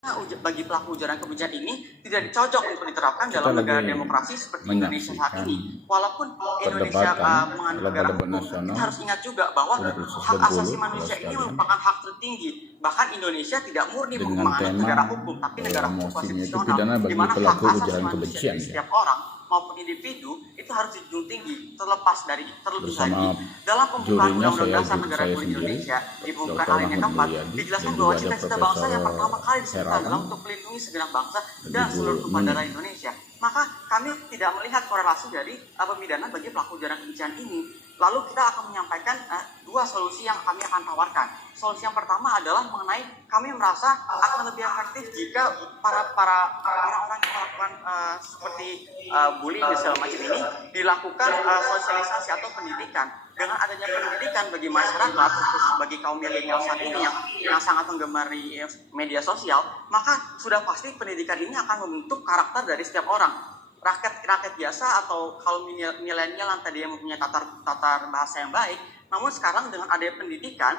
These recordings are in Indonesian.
bagi pelaku ujaran kebencian ini tidak cocok untuk diterapkan dalam negara demokrasi seperti Indonesia saat ini. Walaupun Indonesia menganut negara hukum, kita harus ingat juga bahwa hak asasi manusia ini merupakan hak tertinggi. Bahkan Indonesia tidak murni menganut negara hukum, tapi negara hukum konstitusional, di mana hak asasi manusia setiap orang maupun individu itu harus dijunjung tinggi, terlebih lagi dalam pembukaan Undang-Undang Dasar Negara Republik Indonesia di pembukaan alinea keempat dijelaskan bahwa cita-cita bangsa yang pertama kali disebutkan adalah untuk melindungi segenap bangsa dan seluruh tumpah darah Indonesia. Maka kami tidak melihat korelasi dari pemidanaan bagi pelaku ujaran kebencian ini. Lalu kita akan menyampaikan dua solusi yang kami akan tawarkan. Solusi yang pertama adalah mengenai kami merasa akan lebih efektif jika para orang-orang yang melakukan seperti bullying dan segala macam ini dilakukan sosialisasi atau pendidikan. Dengan adanya pendidikan bagi masyarakat, khusus bagi kaum milenial saat ini yang sangat menggemari media sosial, maka sudah pasti pendidikan ini akan membentuk karakter dari setiap orang. Rakyat biasa atau kaum milenial yang tadi yang mempunyai tatar bahasa yang baik, namun sekarang dengan adanya pendidikan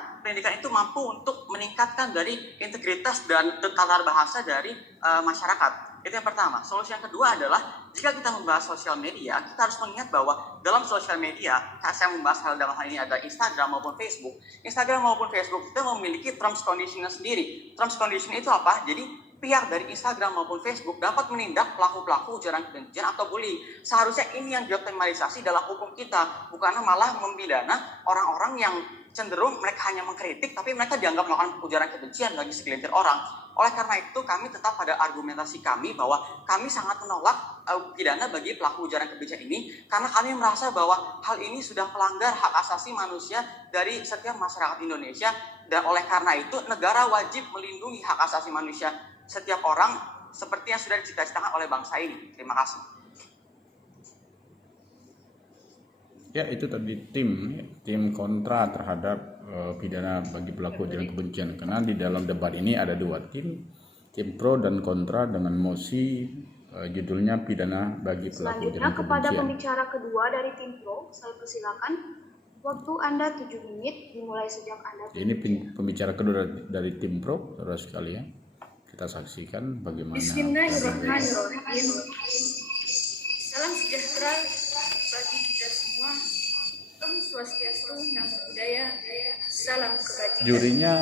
itu mampu untuk meningkatkan dari integritas dan tatar bahasa dari masyarakat. Itu yang pertama. Solusi yang kedua adalah jika kita membahas sosial media, kita harus mengingat bahwa dalam sosial media, saya membahas dalam hal ini adalah Instagram maupun Facebook. Instagram maupun Facebook kita memiliki terms condition-nya sendiri. Terms condition itu apa? Jadi pihak dari Instagram maupun Facebook dapat menindak pelaku-pelaku ujaran kebencian atau bullying. Seharusnya ini yang dioptimalisasi dalam hukum kita, bukannya malah membidana orang-orang yang cenderung mereka hanya mengkritik, tapi mereka dianggap melakukan ujaran kebencian bagi segelintir orang. Oleh karena itu, kami tetap pada argumentasi kami bahwa kami sangat menolak pidana bagi pelaku ujaran kebencian ini, karena kami merasa bahwa hal ini sudah melanggar hak asasi manusia dari setiap masyarakat Indonesia, dan oleh karena itu negara wajib melindungi hak asasi manusia setiap orang seperti yang sudah dicita-citakan oleh bangsa ini. Terima kasih. Ya, itu tadi tim kontra terhadap pidana bagi pelaku ujaran kebencian. Karena di dalam debat ini ada dua tim pro dan kontra dengan mosi judulnya pidana bagi pelaku ujaran kebencian. Selanjutnya kepada pembicara kedua dari tim pro, saya persilakan. Waktu Anda 7 menit dimulai sejak Anda. Ini pembicara kedua dari tim pro, saudara sekalian. Kita saksikan bagaimana. Bismillahirrahmanirrahim. Salam sejahtera bagi kita semua. Om Swastiastu, Namo Buddhaya, salam kebajikan. Jurinya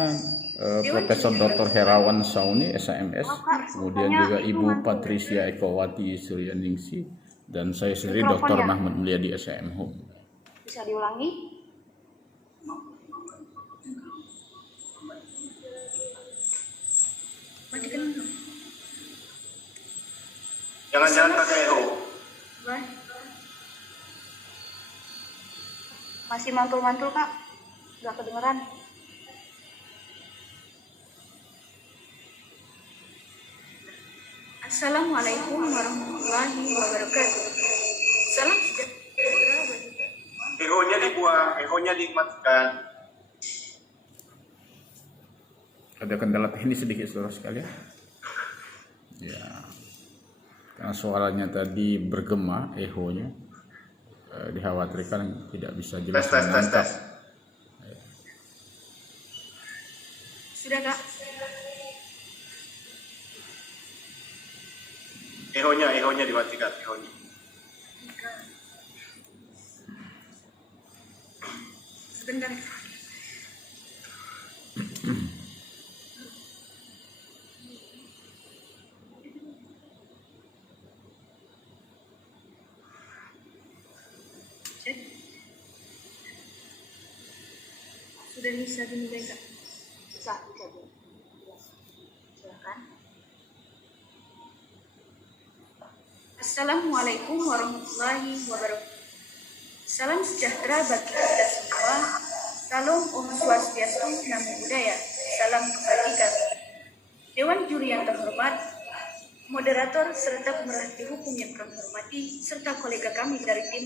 Profesor Dr. Herawan Sauni, SMS, kemudian juga Ibu Patricia Ekowati Suryaningsi, dan saya sendiri Dr. Mahmud Mulyadi, SMH. Bisa diulangi? Jangan pakai echo. Masih mantul-mantul, Kak? Gak kedengeran? Assalamualaikum warahmatullahi wabarakatuh. Salam sejahtera bagi kita. Echo-nya dibuang, echo-nya dimatikan. Ada kendala teknis sedikit, saudara sekalian. Ya, karena suaranya tadi bergema, echo-nya dikhawatirkan tidak bisa jelas menangkap. Sudah, Kak? Echo-nya dimatikan, echo-nya. Sebentar. Sudah bisa dimulai, Kak? Bisa dulu. Silakan. Assalamualaikum warahmatullahi wabarakatuh. Salam sejahtera bagi kita semua. Salam Om Swastiastu, Namo Buddhaya, salam kebajikan. Dewan juri yang terhormat, moderator serta pemerhati hukum yang kami hormati, serta kolega kami dari tim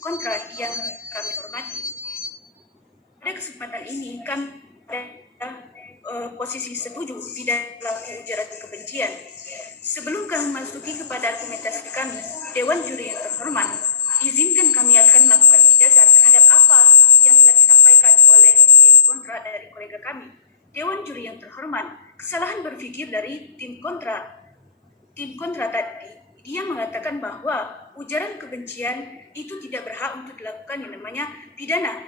kontra yang kami hormati. Pada kesempatan ini kami ada posisi setuju di dalam ujaran kebencian. Sebelum kami masuki kepada argumentasi kami, Dewan Juri yang terhormat, izinkan kami akan melakukan dasar terhadap apa yang telah disampaikan oleh tim kontra dari kolega kami. Dewan Juri yang terhormat, kesalahan berpikir dari tim kontra. Tim kontra tadi, dia mengatakan bahwa ujaran kebencian itu tidak berhak untuk dilakukan yang namanya pidana,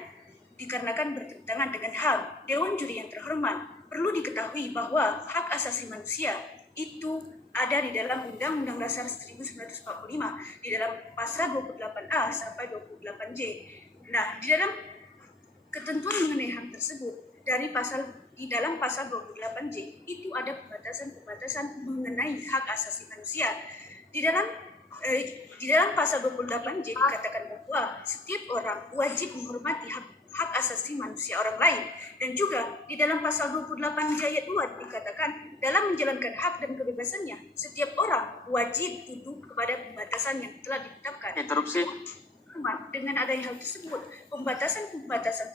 dikarenakan bertentangan dengan HAM. Dewan Juri yang terhormat, perlu diketahui bahwa hak asasi manusia itu ada di dalam Undang-Undang Dasar 1945, di dalam pasal 28A sampai 28J. Nah, di dalam ketentuan mengenai hak tersebut, di dalam pasal 28J itu ada pembatasan mengenai hak asasi manusia. Di dalam pasal 28J dikatakan bahwa setiap orang wajib menghormati hak asasi manusia orang lain. Dan juga di dalam pasal 28J ayat 2 dikatakan dalam menjalankan hak dan kebebasannya, setiap orang wajib tunduk kepada pembatasan yang telah ditetapkan. Interupsi. Dengan adanya hal tersebut, pembatasan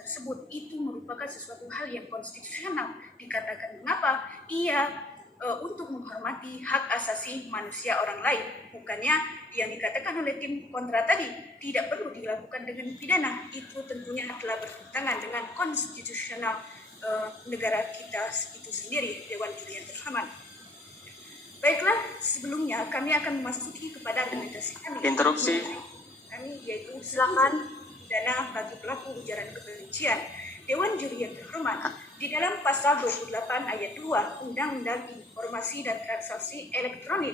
tersebut itu merupakan sesuatu hal yang konstitusional. Dikatakan mengapa? Untuk menghormati hak asasi manusia orang lain. Bukannya yang dikatakan oleh tim kontra tadi tidak perlu dilakukan dengan pidana. Itu tentunya telah bertentangan dengan konstitusional negara kita itu sendiri, Dewan Juri yang terhormat. Baiklah, sebelumnya kami akan memasuki kepada argumentasi kami. Interupsi. Kami yaitu silakan pidana bagi pelaku ujaran kebencian. Dewan Juri yang terhormat, di dalam pasal 28 ayat 2 Undang-Undang Informasi dan Transaksi Elektronik,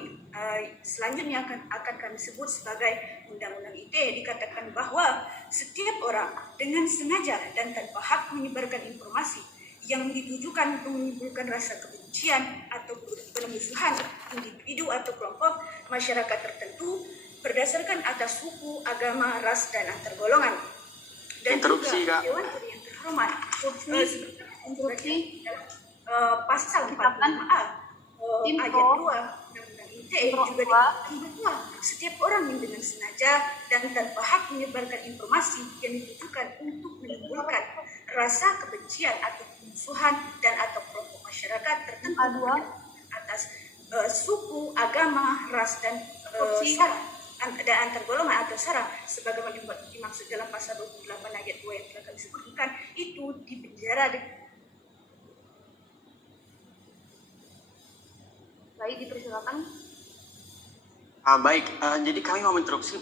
selanjutnya akan kami sebut sebagai Undang-Undang ITE, dikatakan bahwa setiap orang dengan sengaja dan tanpa hak menyebarkan informasi yang ditujukan untuk menimbulkan rasa kebencian atau permusuhan individu atau kelompok masyarakat tertentu berdasarkan atas suku, agama, ras, dan antar golongan. Dan Interupsi, juga Kak. Dewan Juri yang terhormat, pasal 46A ayat 2 Undang-Undang ITE juga dikatakan bahwa setiap orang yang dengan sengaja dan tanpa hak menyebarkan informasi yang ditujukan untuk menimbulkan rasa kebencian atau permusuhan dan atau kelompok masyarakat tertentu atas suku, agama, ras, dan sara dan antar golongan atau sara sebagaimana dimaksud dalam pasal 28 ayat 2 yang telah kami sebutkan, itu dipenjara. Baik, dipersilakan. Baik, jadi kami mau interupsi.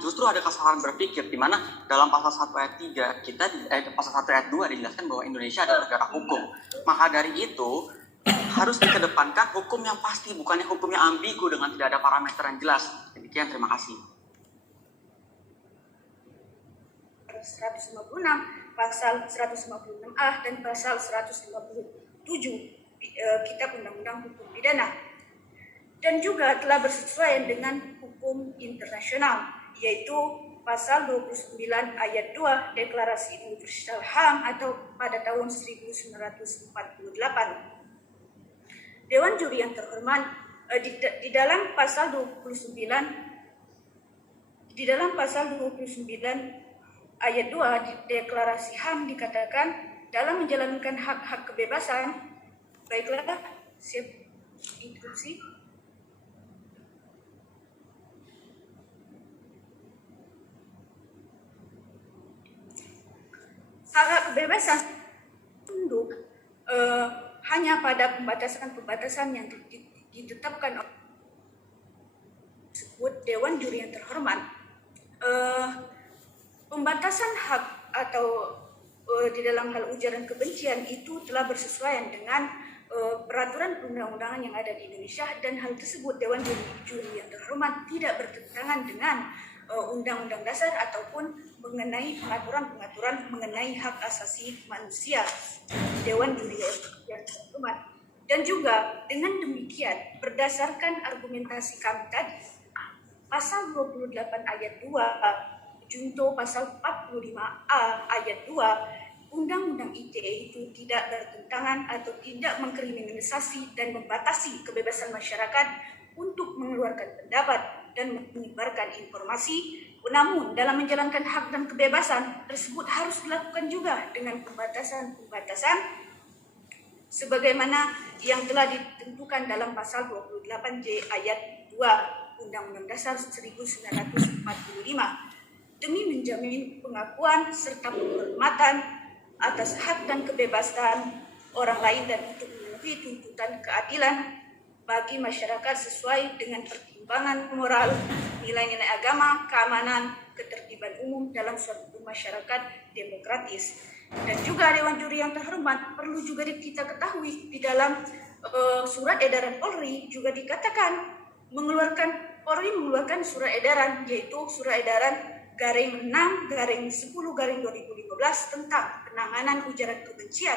Justru ada kesalahan berpikir di mana dalam pasal 1 ayat 3 pasal 1 ayat 2 dijelaskan bahwa Indonesia adalah negara hukum. Maka dari itu harus dikedepankan hukum yang pasti, bukannya hukum yang ambigu dengan tidak ada parameter yang jelas. Demikian, terima kasih. 156, pasal 156A dan pasal 157 Kitab Undang-Undang Hukum Pidana. Dan juga telah bersesuaian dengan hukum internasional, yaitu pasal 29 ayat 2 Deklarasi Universal HAM atau pada tahun 1948. Dewan Juri yang terhormat, di dalam pasal 29 ayat 2 di Deklarasi HAM dikatakan dalam menjalankan hak-hak kebebasan. Baiklah, siap interupsi. Hak kebebasan tunduk hanya pada pembatasan-pembatasan yang ditetapkan oleh Dewan Juri yang terhormat. Pembatasan hak atau di dalam hal ujaran kebencian itu telah bersesuaian dengan peraturan perundang-undangan yang ada di Indonesia, dan hal tersebut Dewan Juri yang terhormat tidak bertentangan dengan Undang-Undang Dasar ataupun mengenai pengaturan mengenai hak asasi manusia. Dewan Juri yang terhormat. Dan juga dengan demikian berdasarkan argumentasi kami tadi, pasal 28 ayat 2 junto pasal 45A ayat 2 Undang-Undang ITE itu tidak bertentangan atau tidak mengkriminalisasi dan membatasi kebebasan masyarakat untuk mengeluarkan pendapat dan menyebarkan informasi. Namun dalam menjalankan hak dan kebebasan tersebut harus dilakukan juga dengan pembatasan-pembatasan sebagaimana yang telah ditentukan dalam pasal 28J ayat 2 Undang-Undang Dasar 1945 demi menjamin pengakuan serta penghormatan atas hak dan kebebasan orang lain dan untuk memenuhi tuntutan keadilan bagi masyarakat sesuai dengan pertimbangan moral, nilai-nilai agama, keamanan, ketertiban umum dalam suatu masyarakat demokratis. Dan juga Dewan Juri yang terhormat, perlu juga kita ketahui di dalam surat edaran Polri juga dikatakan Polri mengeluarkan surat edaran, yaitu surat edaran garing 6/10/2015 tentang penanganan ujaran kebencian,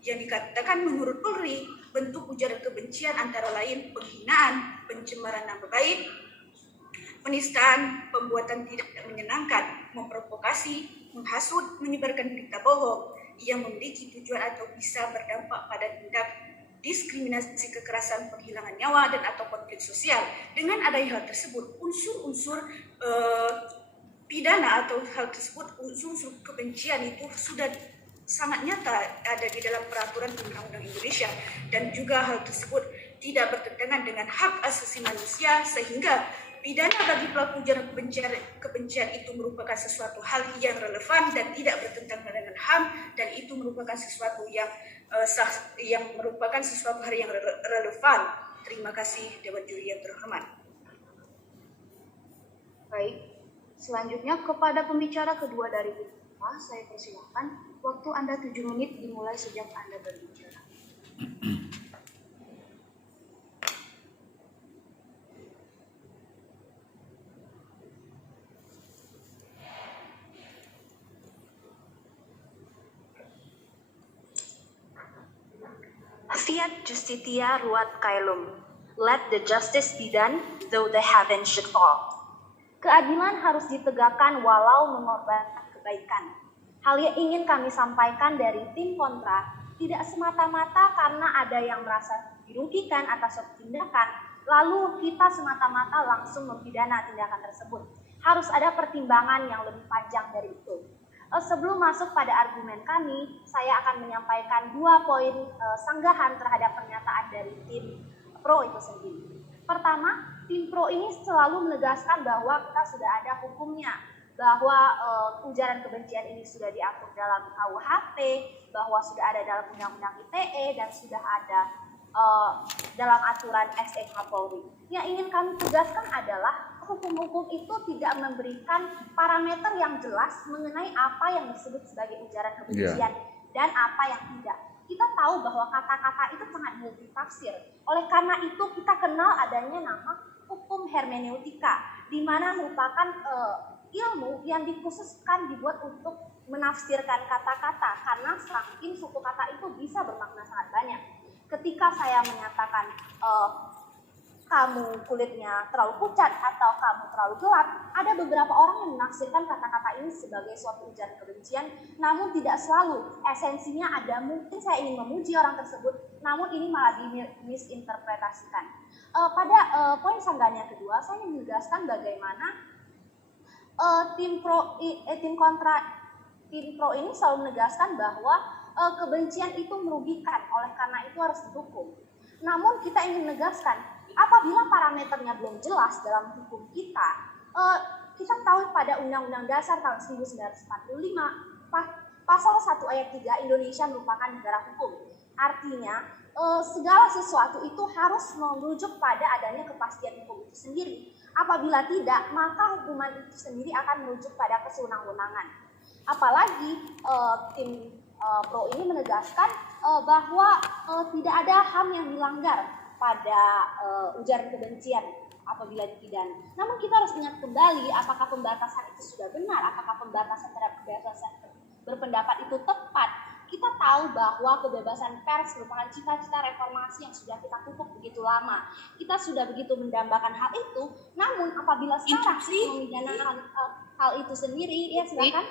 yang dikatakan menurut Polri bentuk ujaran kebencian antara lain penghinaan, pencemaran nama baik, penistaan, pembuatan tidak menyenangkan, memprovokasi, menghasut, menyebarkan berita bohong yang memiliki tujuan atau bisa berdampak pada tindak diskriminasi, kekerasan, penghilangan nyawa, dan atau konflik sosial. Dengan adanya hal tersebut, unsur-unsur pidana atau hal tersebut, unsur-unsur kebencian itu sudah sangat nyata ada di dalam peraturan undang-undang Indonesia, dan juga hal tersebut tidak bertentangan dengan hak asasi manusia, sehingga pidana bagi pelaku ujaran kebencian itu merupakan sesuatu hal yang relevan dan tidak bertentangan dengan HAM, dan itu merupakan sesuatu yang merupakan sesuatu hal yang relevan. Terima kasih Dewan Juri yang terhormat. Baik, selanjutnya kepada pembicara kedua dari kita, saya persilakan. Waktu Anda 7 menit dimulai sejak Anda berbicara. Fiat justitia ruat caelum. Let the justice be done, though the heaven should fall. Keadilan harus ditegakkan walau mengorbankan kebaikan. Hal yang ingin kami sampaikan dari tim kontra tidak semata-mata karena ada yang merasa dirugikan atas suatu tindakan, lalu kita semata-mata langsung mempidana tindakan tersebut. Harus ada pertimbangan yang lebih panjang dari itu. Sebelum masuk pada argumen kami, saya akan menyampaikan 2 poin sanggahan terhadap pernyataan dari tim pro itu sendiri. Pertama, tim pro ini selalu menegaskan bahwa kita sudah ada hukumnya, bahwa ujaran kebencian ini sudah diatur dalam KUHP, bahwa sudah ada dalam Undang-Undang ITE, dan sudah ada dalam aturan SE Kapolri. Yang ingin kami tegaskan adalah hukum-hukum itu tidak memberikan parameter yang jelas mengenai apa yang disebut sebagai ujaran kebencian dan apa yang tidak. Kita tahu bahwa kata-kata itu sangat multitafsir. Oleh karena itu kita kenal adanya nama hukum hermeneutika, di mana merupakan ilmu yang dikhususkan dibuat untuk menafsirkan kata-kata, karena saking suku kata itu bisa bermakna sangat banyak. Ketika saya menyatakan kamu kulitnya terlalu pucat atau kamu terlalu gelap, ada beberapa orang yang menafsirkan kata-kata ini sebagai suatu ujaran kebencian, namun tidak selalu. Esensinya ada mungkin saya ingin memuji orang tersebut, namun ini malah dimisinterpretasikan. Pada poin sanggahan yang kedua, saya ingin menegaskan bagaimana tim pro ini selalu menegaskan bahwa kebencian itu merugikan, oleh karena itu harus dihukum. Namun kita ingin menegaskan, apabila parameternya belum jelas dalam hukum kita, kita tahu pada Undang-Undang Dasar tahun 1945, pasal 1 ayat 3, Indonesia merupakan negara hukum. Artinya, segala sesuatu itu harus merujuk pada adanya kepastian hukum itu sendiri. Apabila tidak, maka hukuman itu sendiri akan merujuk pada kesewenang-wenangan. Apalagi tim pro ini menegaskan bahwa tidak ada HAM yang dilanggar pada ujaran kebencian apabila dipidana. Namun kita harus ingat kembali, apakah pembatasan itu sudah benar, apakah pembatasan terhadap kebebasan berpendapat itu tepat. Kita tahu bahwa kebebasan pers merupakan cita-cita reformasi yang sudah kita pupuk begitu lama. Kita sudah begitu mendambakan hal itu, namun apabila sekarang memidanakan hal itu sendiri, ya silakan.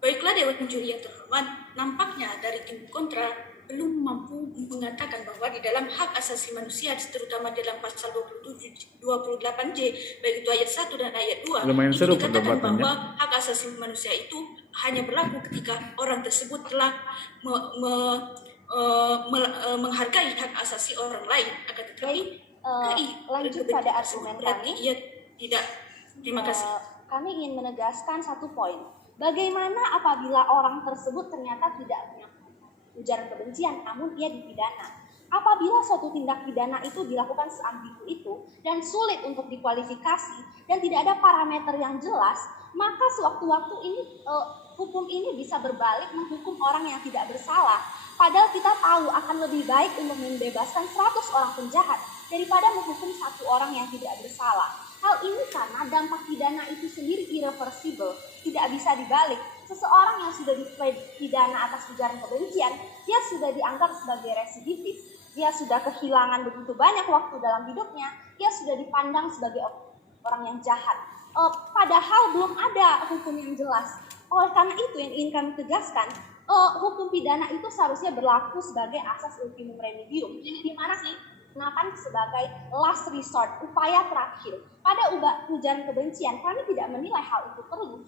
Baiklah Dewan Juri yang terhormat, nampaknya dari tim kontra belum mampu mengatakan bahwa di dalam hak asasi manusia, terutama dalam pasal 28J, baik itu ayat 1 dan ayat 2, itu dikatakan bahwa hak asasi manusia itu hanya berlaku ketika orang tersebut telah menghargai hak asasi orang lain. Akan tetapi lanjut pada argumen kami. Ia tidak. Terima kasih. Kami ingin menegaskan satu poin. Bagaimana apabila orang tersebut ternyata tidak menyampaikan ujaran kebencian, namun ia dipidana? Apabila suatu tindak pidana itu dilakukan seambigu itu dan sulit untuk dikualifikasi dan tidak ada parameter yang jelas, maka sewaktu-waktu ini hukum ini bisa berbalik menghukum orang yang tidak bersalah. Padahal kita tahu akan lebih baik untuk membebaskan 100 orang penjahat daripada menghukum 1 orang yang tidak bersalah. Hal ini karena dampak pidana itu sendiri irreversible, tidak bisa dibalik. Seseorang yang sudah dipidana atas ujaran kebencian, dia sudah dianggap sebagai residivis. Dia sudah kehilangan begitu banyak waktu dalam hidupnya, dia sudah dipandang sebagai orang yang jahat. Padahal belum ada hukum yang jelas. Oleh karena itu yang ingin kami tegaskan, hukum pidana itu seharusnya berlaku sebagai asas ultimum remedium, di mana digunakan sebagai last resort, upaya terakhir. Pada ujaran kebencian, kami tidak menilai hal itu perlu.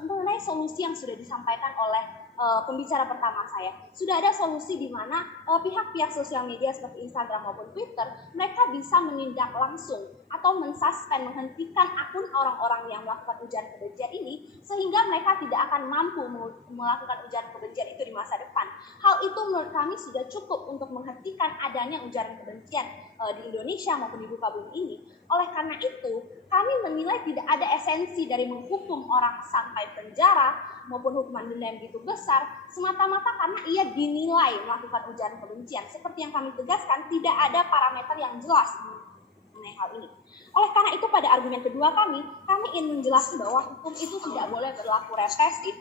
Mengenai solusi yang sudah disampaikan oleh pembicara pertama saya, sudah ada solusi di mana pihak-pihak sosial media seperti Instagram maupun Twitter, mereka bisa menindak langsung atau mensuspend, menghentikan akun orang-orang yang melakukan ujaran kebencian ini, sehingga mereka tidak akan mampu melakukan ujaran kebencian itu di masa depan. Hal itu menurut kami sudah cukup untuk menghentikan adanya ujaran kebencian di Indonesia maupun di muka bumi ini. Oleh karena itu, kami menilai tidak ada esensi dari menghukum orang sampai penjara maupun hukuman denda yang begitu besar semata-mata karena ia dinilai melakukan ujaran kebencian. Seperti yang kami tegaskan, tidak ada parameter yang jelas mengenai hal ini. Oleh karena itu, pada argumen kedua kami ingin menjelaskan bahwa hukum itu tidak boleh berlaku represif,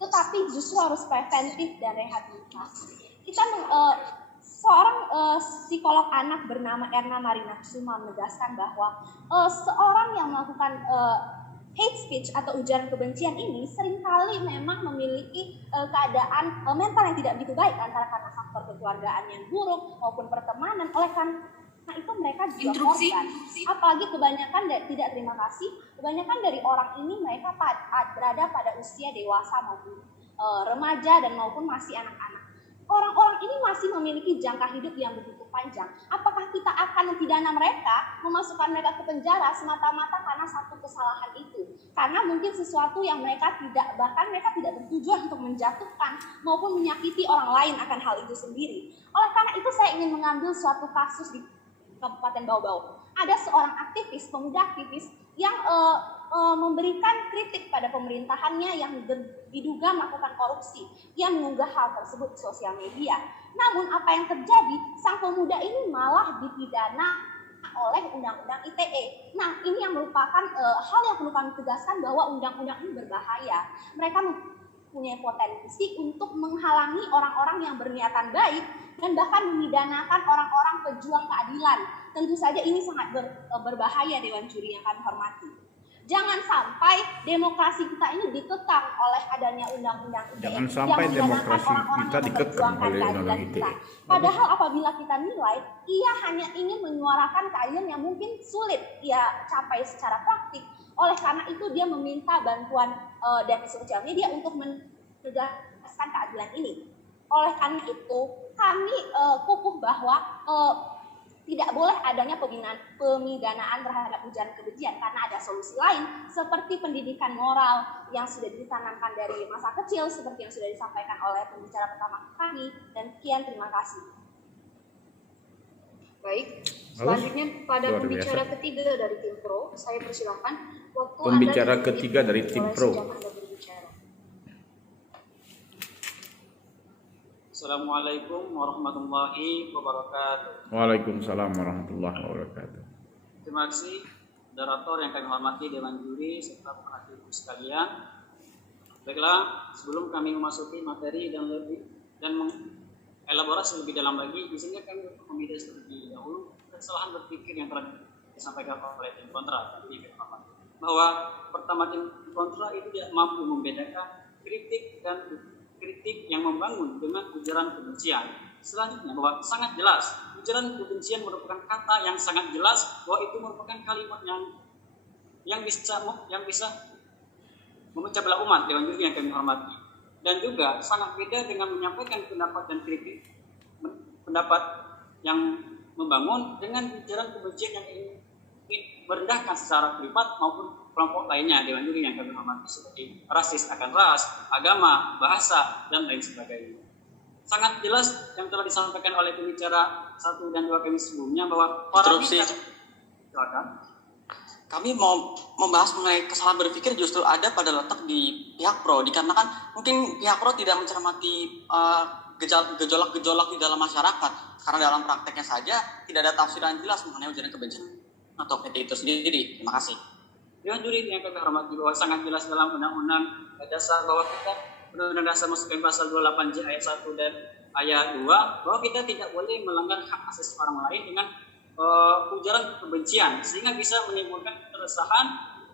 tetapi justru harus preventif dan rehabilitasi. Seorang psikolog anak bernama Erna Marina Kusuma menegaskan bahwa seorang yang melakukan hate speech atau ujaran kebencian ini seringkali memang memiliki keadaan mental yang tidak begitu baik, antara karena faktor kekeluargaan yang buruk maupun pertemanan. Oleh karena itu mereka juga korban. Apalagi kebanyakan tidak terima kasih, kebanyakan dari orang ini mereka berada pada usia dewasa maupun remaja dan maupun masih anak-anak. Orang-orang ini masih memiliki jangka hidup yang begitu panjang. Apakah kita akan mempidana mereka, memasukkan mereka ke penjara semata-mata karena satu kesalahan itu? Karena mungkin sesuatu yang mereka bahkan mereka tidak bertujuan untuk menjatuhkan maupun menyakiti orang lain akan hal itu sendiri. Oleh karena itu saya ingin mengambil suatu kasus di Kabupaten Bau-Bau. Ada seorang aktivis, pemuda aktivis yang memberikan kritik pada pemerintahannya yang diduga melakukan korupsi. Dia mengunggah hal tersebut di sosial media. Namun apa yang terjadi, sang pemuda ini malah dipidana oleh Undang-Undang ITE. Nah, ini yang merupakan hal yang perlu kami tegaskan bahwa undang-undang ini berbahaya. Mereka mempunyai potensi untuk menghalangi orang-orang yang berniatan baik dan bahkan memidanakan orang-orang pejuang keadilan. Tentu saja ini sangat berbahaya, Dewan Juri yang kami hormati. Jangan sampai demokrasi kita ini dikekang oleh adanya undang-undang ITE. Jangan sampai demokrasi kita dikekang oleh undang-undang ITE. Padahal apabila kita nilai, ia hanya ingin menyuarakan keadilan yang mungkin sulit ia capai secara praktik. Oleh karena itu dia meminta bantuan dari sosial media untuk menegakkan keadilan ini. Oleh karena itu kami kukuh bahwa tidak boleh adanya pemidanaan terhadap ujaran kebencian karena ada solusi lain seperti pendidikan moral yang sudah ditanamkan dari masa kecil seperti yang sudah disampaikan oleh pembicara pertama kami. Dan sekian, terima kasih. Baik, selanjutnya pada pembicara ketiga dari tim Pro, saya persilahkan waktu pembicara ketiga dari tim Pro. Assalamualaikum warahmatullahi wabarakatuh. Waalaikumsalam warahmatullahi wabarakatuh. Terima kasih moderator yang kami hormati, Dewan Juri serta perhatian sekalian. Baiklah, sebelum kami memasuki materi dan mengelaborasi lebih dalam lagi, di sini kami memilih terlebih dahulu kesalahan berpikir yang telah disampaikan oleh tim kontra bahwa pertama tim kontra itu tidak mampu membedakan kritik yang membangun dengan ujaran kebencian. Selanjutnya bahwa sangat jelas ujaran kebencian merupakan kata yang sangat jelas bahwa itu merupakan kalimat yang bisa memecah belah umat, Dewan Juri yang kami hormati. Dan juga sangat beda dengan menyampaikan pendapat dan kritik pendapat yang membangun dengan ujaran kebencian yang ingin merendahkan secara privat maupun kelompok lainnya Dewan Juri yang kami hormati seperti rasis akan ras, agama, bahasa, dan lain sebagainya. Sangat jelas yang telah disampaikan oleh pembicara 1 dan 2 kami sebelumnya bahwa para kami mau membahas mengenai kesalahan berpikir justru ada pada letak di pihak pro, dikarenakan mungkin pihak pro tidak mencermati gejolak-gejolak di dalam masyarakat, karena dalam prakteknya saja tidak ada tafsiran jelas mengenai ujaran kebencian atau PT itu sendiri. Terima kasih. Dewan Juri yang kami hormati bahwa sangat jelas dalam Undang-Undang Dasar bahwa kita Undang-Undang Dasar masukkan pasal 28J ayat 1 dan ayat 2 bahwa kita tidak boleh melanggar hak asasi orang lain dengan ujaran kebencian sehingga bisa menimbulkan keresahan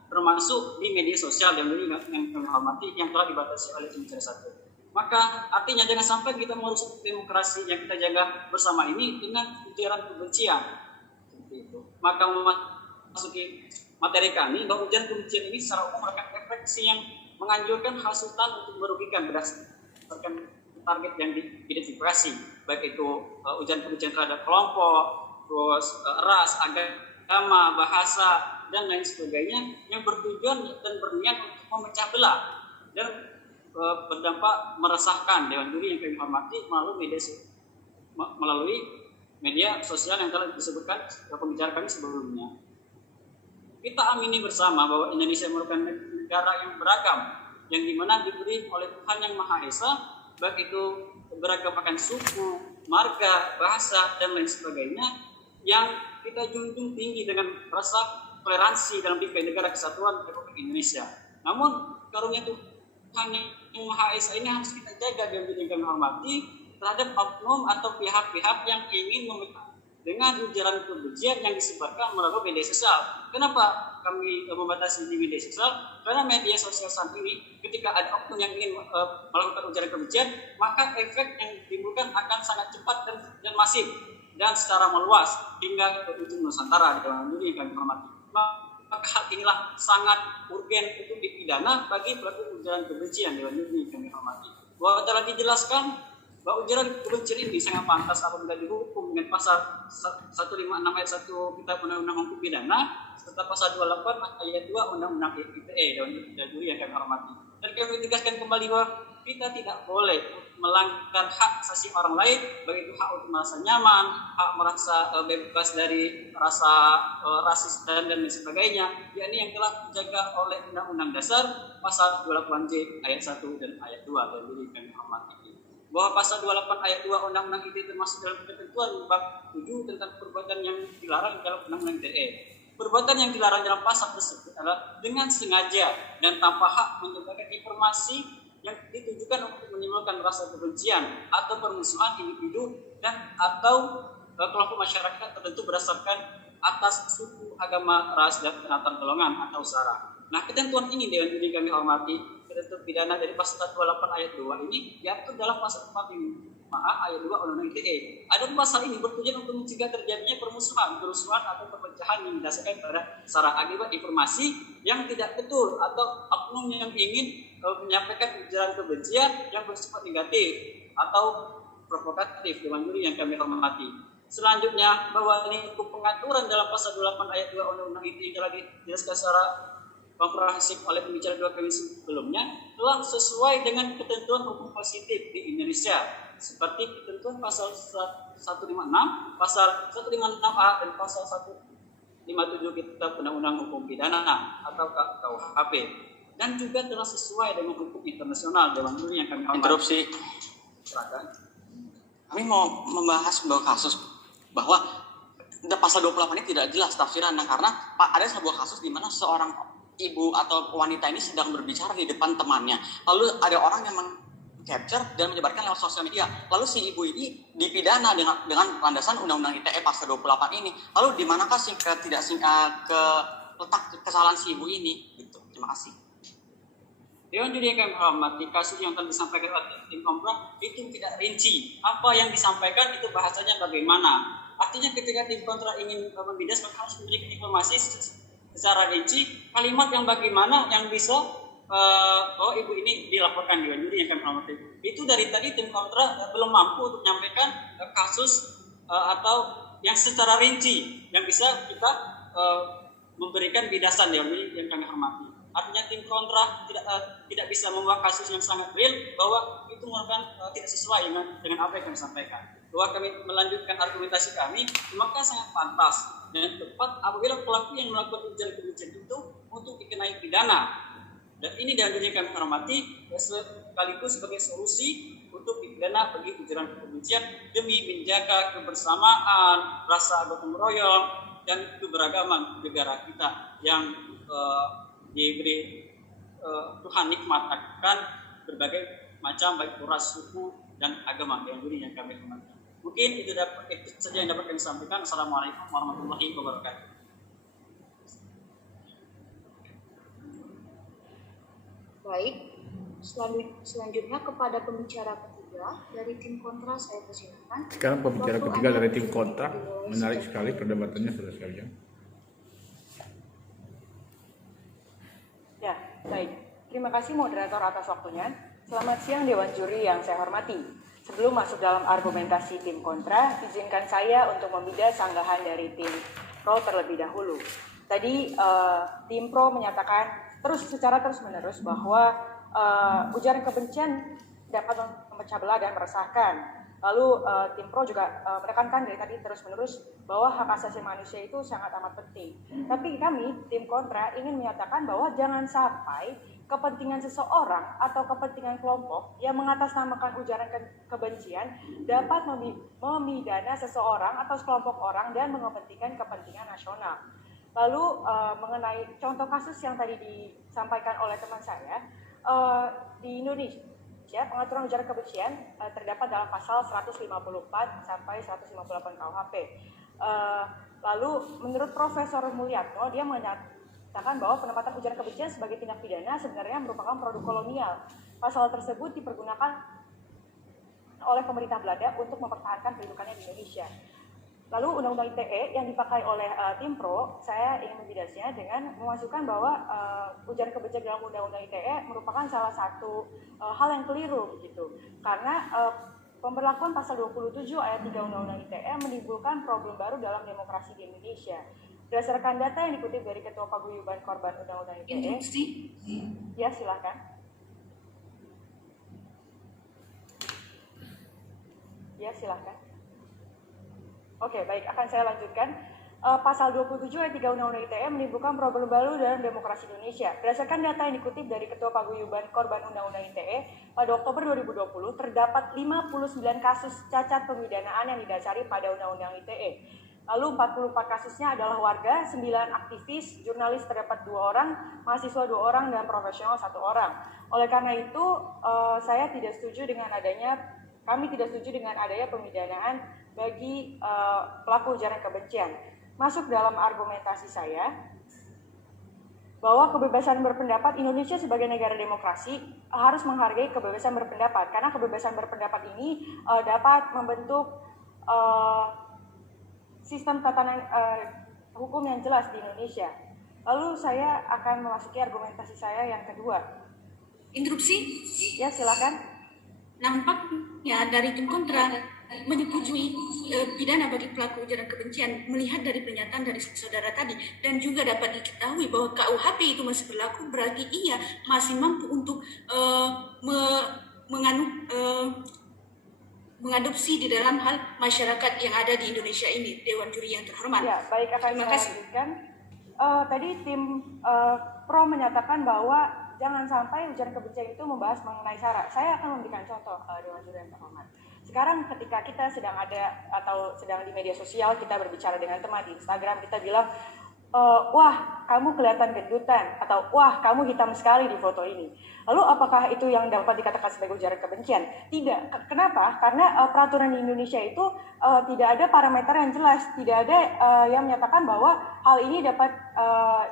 termasuk di media sosial yang kami hormati yang telah dibatasi oleh pembicara 1. Maka artinya jangan sampai kita merusak demokrasi yang kita jaga bersama ini dengan ujaran kebencian. Seperti itu. Maka memasuki materi kami bahwa ujaran kebencian ini secara umum merupakan refleksi yang menganjurkan hasutan untuk merugikan berdasarkan target yang diidentifikasi, baik itu ujaran kebencian terhadap kelompok, terus ras, agama, bahasa, dan lain sebagainya yang bertujuan dan berniat untuk memecah belah dan berdampak meresahkan Dewan Juri yang kami hormati melalui media sosial yang telah disebutkan pembicara kami sebelumnya. Kita amini bersama bahwa Indonesia merupakan negara yang beragam, yang dimana diberi oleh Tuhan Yang Maha Esa, baik itu beragam akan suku, marga, bahasa, dan lain sebagainya, yang kita junjung tinggi dengan rasa toleransi dalam pimpin negara kesatuan Republik Indonesia. Namun karunia Tuhan Yang Maha Esa ini harus kita jaga dan kami hormati terhadap oknum atau pihak-pihak yang ingin dengan ujaran kebencian yang disebarkan melalui media sosial. Kenapa kami membatasi di media sosial? Karena media sosial saat ini ketika ada oknum yang ingin melakukan ujaran kebencian, maka efek yang ditimbulkan akan sangat cepat dan masif dan secara meluas hingga ke ujung Nusantara di dalam dunia yang kami hormati. Maka hal inilah sangat urgen untuk dipidana bagi pelaku ujaran kebencian di dalam dunia yang kami hormati. Bahwa telah dijelaskan bahwa ujaran kebencian ini sangat pantas apabila dihukum dengan pasal 156 ayat 1 Kitab Undang-Undang Hukum Pidana serta pasal 28 ayat 2 Undang-Undang ITE dan juri yang kami hormati. Dan kami tegaskan kembali bahwa kita tidak boleh melanggar hak asasi orang lain, baik itu hak untuk merasa nyaman, hak merasa bebas dari rasa rasis dan lain sebagainya, yakni yang telah dijaga oleh Undang-Undang Dasar pasal 28J ayat 1 dan ayat 2 dan juri yang kami hormati. Bahwa pasal 28 ayat 2 Undang-Undang ITE termasuk dalam ketentuan bab 7 tentang perbuatan yang dilarang dalam Undang-Undang ITE. Perbuatan yang dilarang dalam pasal tersebut adalah dengan sengaja dan tanpa hak menyebarkan informasi yang ditujukan untuk menimbulkan rasa kebencian atau permusuhan individu dan atau kelompok masyarakat tertentu berdasarkan atas suku, agama, ras, dan latar golongan atau sara. Nah, ketentuan ini Dewan Juri kami hormati, ketentuan pidana dari pasal 28 ayat 2 ini diatur dalam pasal 45 ayat 2 Undang-Undang ITE. Adapun pasal ini bertujuan untuk mencegah terjadinya permusuhan, kerusuhan atau perpecahan yang didasarkan pada sara akibat informasi yang tidak betul atau oknum yang ingin menyampaikan ujaran kebencian yang bersifat negatif atau provokatif. Dewan Juri yang kami hormati. Selanjutnya, bahwa lingkup pengaturan dalam pasal 28 ayat 2 Undang-Undang ITE telah dijelaskan secara komprehensif oleh pembicara 2 kami sebelumnya telah sesuai dengan ketentuan hukum positif di Indonesia seperti ketentuan pasal 156, pasal 156A dan pasal 157 Kitab Undang-Undang Hukum Pidana atau KUHP, dan juga telah sesuai dengan hukum internasional. Dewan Juri yang kami hormati. Interupsi. Kami mau membahas sebuah kasus bahwa pasal 28 ini tidak jelas tafsirannya karena ada sebuah kasus di mana seorang ibu atau wanita ini sedang berbicara di depan temannya. Lalu ada orang yang capture dan menyebarkan lewat sosial media. Lalu si ibu ini dipidana dengan landasan Undang-Undang ITE pasal 28 ini. Lalu di manakah letak kesalahan si ibu ini? Gitu. Terima kasih. Dewan Juri yang kami hormati, kasus yang telah disampaikan oleh tim kontra itu tidak rinci. Apa yang disampaikan itu bahasanya bagaimana? Artinya ketika tim kontra ingin membidas maka harus memberikan informasi secara rinci, kalimat yang bagaimana yang bisa oh ibu ini dilaporkan. Dewan Juri yang kami hormati. Itu dari tadi tim kontra belum mampu untuk menyampaikan kasus atau yang secara rinci yang bisa kita memberikan bidasan yang kami hormati. Artinya tim kontra tidak bisa membawa kasus yang sangat real bahwa itu merupakan tidak sesuai dengan apa yang kami sampaikan. Bahwa kami melanjutkan argumentasi kami, maka sangat pantas dan tepat apabila pelaku yang melakukan ujaran kebencian itu untuk dikenai pidana. Dan ini dan yang kami hormati sekaligus sebagai solusi untuk dipidana bagi ujaran kebencian demi menjaga kebersamaan, rasa gotong royong dan keberagaman negara kita yang diberi Tuhan nikmat akan berbagai macam baik ras, suku dan agama yang kami hormati. Mungkin itu saja yang dapat kami sampaikan. Assalamualaikum warahmatullahi wabarakatuh. Baik, selanjutnya kepada pembicara ketiga dari tim kontra saya persilakan. Sekarang pembicara ketiga dari tim kontra, menarik sekali perdebatannya saudara sekalian. Ya, baik. Terima kasih moderator atas waktunya. Selamat siang Dewan Juri yang saya hormati. Sebelum masuk dalam argumentasi tim kontra, izinkan saya untuk membidas sanggahan dari tim pro terlebih dahulu. Tadi tim pro menyatakan secara terus-menerus bahwa ujaran kebencian dapat memecah belah dan meresahkan. Lalu tim pro juga menekankan dari tadi terus-menerus bahwa hak asasi manusia itu sangat amat penting. Tapi kami, tim kontra, ingin menyatakan bahwa jangan sampai kepentingan seseorang atau kepentingan kelompok yang mengatasnamakan ujaran kebencian dapat memidana seseorang atau sekelompok orang dan mengepentingkan kepentingan nasional. Lalu mengenai contoh kasus yang tadi disampaikan oleh teman saya, di Indonesia pengaturan ujaran kebencian terdapat dalam pasal 154 sampai 158 KUHP. Lalu menurut Profesor Mulyatno, dia menyatakan bahwa penempatan ujaran kebencian sebagai tindak pidana sebenarnya merupakan produk kolonial. Pasal tersebut dipergunakan oleh pemerintah Belanda untuk mempertahankan kedudukannya di Indonesia. Lalu Undang-Undang ITE yang dipakai oleh tim pro, saya ingin membidasnya dengan memasukkan bahwa ujaran kebencian dalam Undang-Undang ITE merupakan salah satu hal yang keliru begitu. Karena pemberlakuan pasal 27 ayat 3 Undang-Undang ITE menimbulkan problem baru dalam demokrasi di Indonesia. Berdasarkan data yang dikutip dari Ketua Paguyuban Korban Undang-Undang ITE. Ya, silakan. Ya, silakan. Oke, baik, akan saya lanjutkan. Pasal 27 ayat 3 Undang-Undang ITE menimbulkan problem baru dalam demokrasi Indonesia. Berdasarkan data yang dikutip dari Ketua Paguyuban Korban Undang-Undang ITE, pada Oktober 2020 terdapat 59 kasus cacat pemidanaan yang didasari pada Undang-Undang ITE. Lalu 44 kasusnya adalah warga, 9 aktivis, jurnalis terdapat 2 orang, mahasiswa 2 orang, dan profesional 1 orang. Oleh karena itu, kami tidak setuju dengan adanya pemidanaan bagi pelaku ujaran kebencian. Masuk dalam argumentasi saya bahwa kebebasan berpendapat Indonesia sebagai negara demokrasi harus menghargai kebebasan berpendapat, karena kebebasan berpendapat ini dapat membentuk sistem tatanan hukum yang jelas di Indonesia. Lalu saya akan memasuki argumentasi saya yang kedua. Interupsi? Ya, silakan. Nampaknya dari tim kontra menyetujui pidana bagi pelaku ujaran kebencian melihat dari pernyataan dari saudara tadi, dan juga dapat diketahui bahwa KUHP itu masih berlaku, berarti ia masih mampu untuk mengadopsi di dalam hal masyarakat yang ada di Indonesia ini. Dewan Juri yang terhormat. Ya, baik, akan saya lanjutkan. Tadi tim pro menyatakan bahwa jangan sampai ujaran kebencian itu membahas mengenai SARA. Saya akan memberikan contoh Dewan Juri yang terhormat. Sekarang ketika kita sedang ada atau sedang di media sosial, kita berbicara dengan teman di Instagram, kita bilang, wah kamu kelihatan gendutan, atau wah kamu hitam sekali di foto ini. Lalu apakah itu yang dapat dikatakan sebagai ujaran kebencian? Tidak. Kenapa? Karena peraturan di Indonesia itu tidak ada parameter yang jelas, tidak ada yang menyatakan bahwa hal ini dapat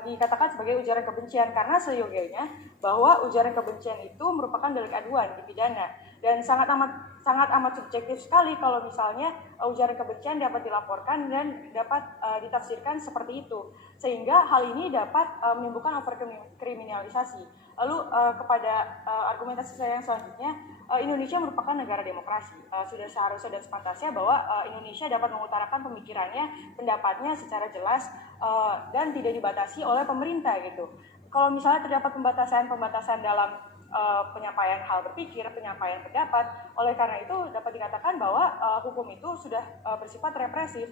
dikatakan sebagai ujaran kebencian, karena seyogianya bahwa ujaran kebencian itu merupakan delik aduan, dipidana, dan sangat amat subjektif sekali kalau misalnya ujaran kebencian dapat dilaporkan dan dapat ditafsirkan seperti itu, sehingga hal ini dapat menimbulkan overkriminalisasi. Lalu kepada argumentasi saya yang selanjutnya, Indonesia merupakan negara demokrasi. Sudah seharusnya dan sepantasnya bahwa Indonesia dapat mengutarakan pemikirannya, pendapatnya secara jelas dan tidak dibatasi oleh pemerintah gitu. Kalau misalnya terdapat pembatasan dalam penyampaian hal berpikir, penyampaian pendapat, oleh karena itu dapat dikatakan bahwa hukum itu sudah bersifat represif.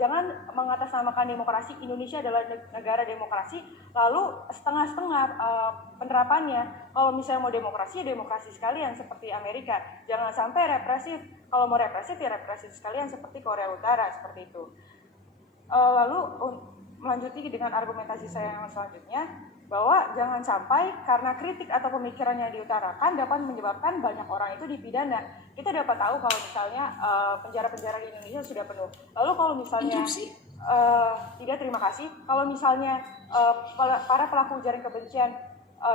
Jangan mengatasnamakan demokrasi. Indonesia adalah negara demokrasi, lalu setengah-setengah penerapannya. Kalau misalnya mau demokrasi, demokrasi sekalian seperti Amerika. Jangan sampai represif. Kalau mau represif, ya represif sekalian seperti Korea Utara, seperti itu. Lalu melanjuti dengan argumentasi saya yang selanjutnya, bahwa jangan sampai karena kritik atau pemikiran yang diutarakan dapat menyebabkan banyak orang itu dipidana. Kita dapat tahu kalau misalnya penjara-penjara di Indonesia sudah penuh. Lalu kalau misalnya tidak, terima kasih. Kalau misalnya para pelaku ujaran kebencian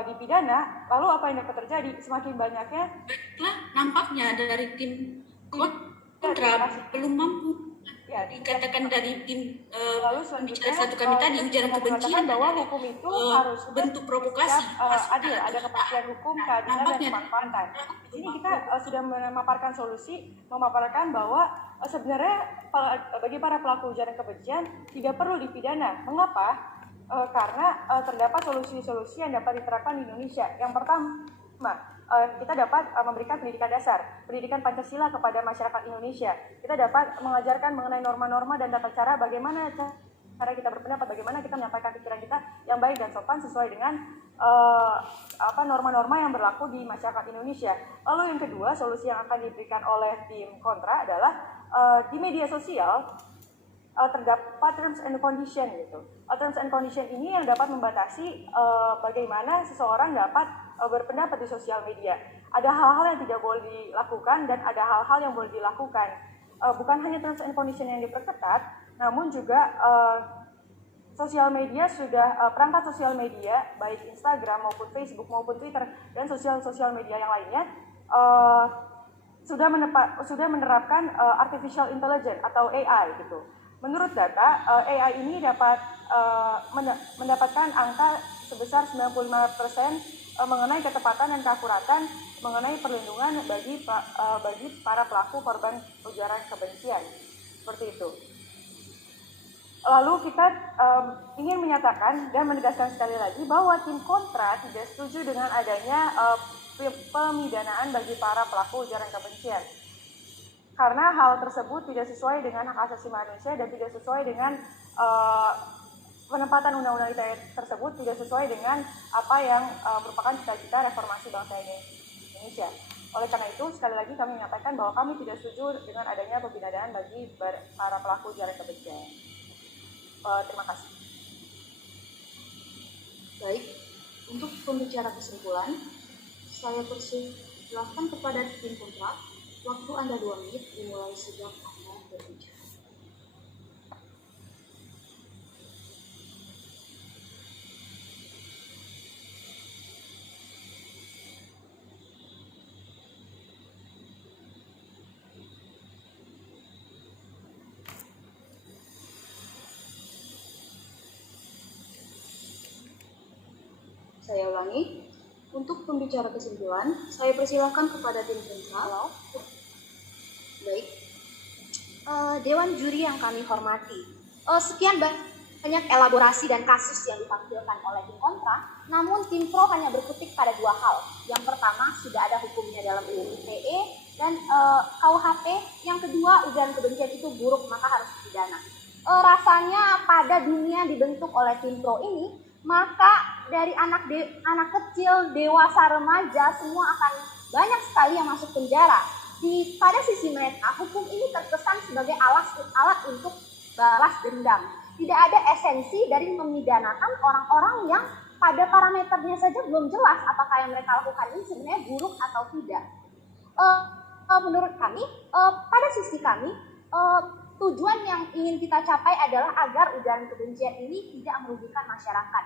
dipidana, lalu apa yang dapat terjadi? Semakin banyaknya. Baiklah, nampaknya dari tim kontra belum mampu. Ya, dikatakan dari tim lalu selanjutnya satu kami tadi ujaran kebencian bahwa hukum itu harus bentuk provokasi adil, ada kepastian hukum, keadilan dan kemanfaatan. Di sini kita sudah memaparkan solusi, memaparkan bahwa sebenarnya bagi para pelaku ujaran kebencian tidak perlu dipidana. Mengapa? Karena terdapat solusi-solusi yang dapat diterapkan di Indonesia. Yang pertama, kita dapat memberikan pendidikan dasar, pendidikan Pancasila kepada masyarakat Indonesia. Kita dapat mengajarkan mengenai norma-norma dan tata cara bagaimana cara kita berpendapat, bagaimana kita menyampaikan pikiran kita yang baik dan sopan sesuai dengan norma-norma yang berlaku di masyarakat Indonesia. Lalu yang kedua, solusi yang akan diberikan oleh tim kontra adalah di media sosial terdapat terms and condition gitu. Terms and condition ini yang dapat membatasi bagaimana seseorang dapat berpendapat di sosial media. Ada hal-hal yang tidak boleh dilakukan dan ada hal-hal yang boleh dilakukan. Bukan hanya terms and condition yang diperketat, namun juga sosial media sudah perangkat sosial media baik Instagram maupun Facebook maupun Twitter dan sosial media yang lainnya sudah menerapkan artificial intelligence atau AI gitu. Menurut data, AI ini dapat mendapatkan angka sebesar 95% mengenai ketepatan dan keakuratan mengenai perlindungan bagi para pelaku korban ujaran kebencian. Seperti itu. Lalu kita ingin menyatakan dan menegaskan sekali lagi bahwa tim kontra tidak setuju dengan adanya pemidanaan bagi para pelaku ujaran kebencian. Karena hal tersebut tidak sesuai dengan hak asasi manusia dan tidak sesuai dengan penempatan undang-undang ITE tersebut, tidak sesuai dengan apa yang merupakan cita-cita reformasi bangsa Indonesia. Oleh karena itu, sekali lagi kami menyampaikan bahwa kami tidak setuju dengan adanya pemidanaan bagi para pelaku ujaran kebencian. Terima kasih. Baik, untuk pembicara kesimpulan, saya persilahkan kepada tim kontra. Waktu Anda 2 menit dimulai sejak Anda berbicara. Saya ulangi, untuk pembicara kesimpulan, saya persilahkan kepada tim kontra. Baik, Dewan Juri yang kami hormati, sekian banyak elaborasi dan kasus yang ditampilkan oleh tim kontra, namun tim pro hanya berkutik pada 2 hal. Yang pertama, sudah ada hukumnya dalam UU ITE dan KUHP. Yang kedua, ujaran kebencian itu buruk maka harus dipidana. Rasanya pada dunia dibentuk oleh tim pro ini, maka dari anak kecil, dewasa, remaja, semua akan banyak sekali yang masuk penjara. Pada sisi mereka, hukum ini terkesan sebagai alat untuk balas dendam. Tidak ada esensi dari memidanakan orang-orang yang pada parameternya saja belum jelas apakah yang mereka lakukan ini sebenarnya buruk atau tidak. Menurut kami, pada sisi kami, tujuan yang ingin kita capai adalah agar ujaran kebencian ini tidak merugikan masyarakat.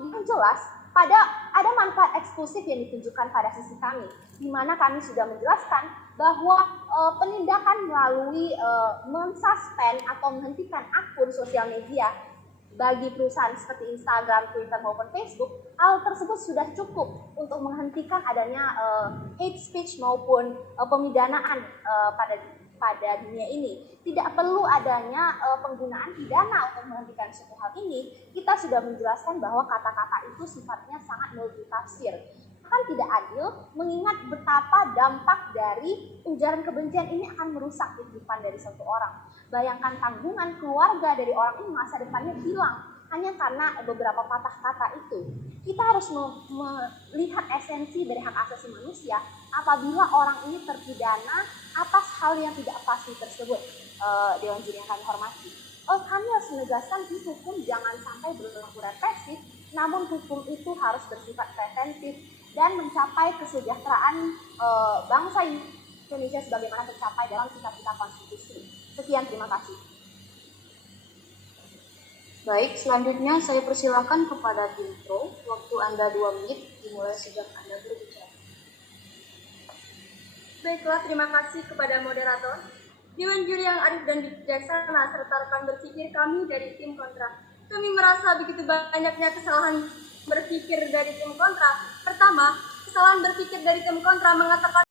Yang jelas, ada manfaat eksklusif yang ditunjukkan pada sisi kami, di mana kami sudah menjelaskan bahwa penindakan melalui mensuspend atau menghentikan akun sosial media Bagi perusahaan seperti Instagram, Twitter maupun Facebook, hal tersebut sudah cukup untuk menghentikan adanya hate speech maupun pemidanaan pada dunia ini. Tidak perlu adanya penggunaan pidana untuk menghentikan suatu hal ini. Kita sudah menjelaskan bahwa kata-kata itu sifatnya sangat multitafsir. Akan tidak adil mengingat betapa dampak dari ujaran kebencian ini akan merusak kehidupan dari satu orang. Bayangkan tanggungan keluarga dari orang ini masa depannya hilang hanya karena beberapa patah kata itu. Kita harus melihat esensi dari hak asasi manusia apabila orang ini terpidana atas hal yang tidak pasti tersebut. Dewan Juri yang kami hormati, kami harus menegaskan hukum jangan sampai berlaku represif, namun hukum itu harus bersifat preventif dan mencapai kesejahteraan bangsa Indonesia sebagaimana tercapai dalam cita-cita konstitusi. Sekian, terima kasih. Baik, selanjutnya saya persilakan kepada tim pro. Waktu Anda 2 menit dimulai sejak Anda berbicara. Baiklah, terima kasih kepada moderator, Dewan Juri yang arif dan bijaksana, serta rekan berpikir kami dari tim kontra. Kami merasa begitu banyaknya kesalahan berpikir dari tim kontra. Pertama, kesalahan berpikir dari tim kontra mengatakan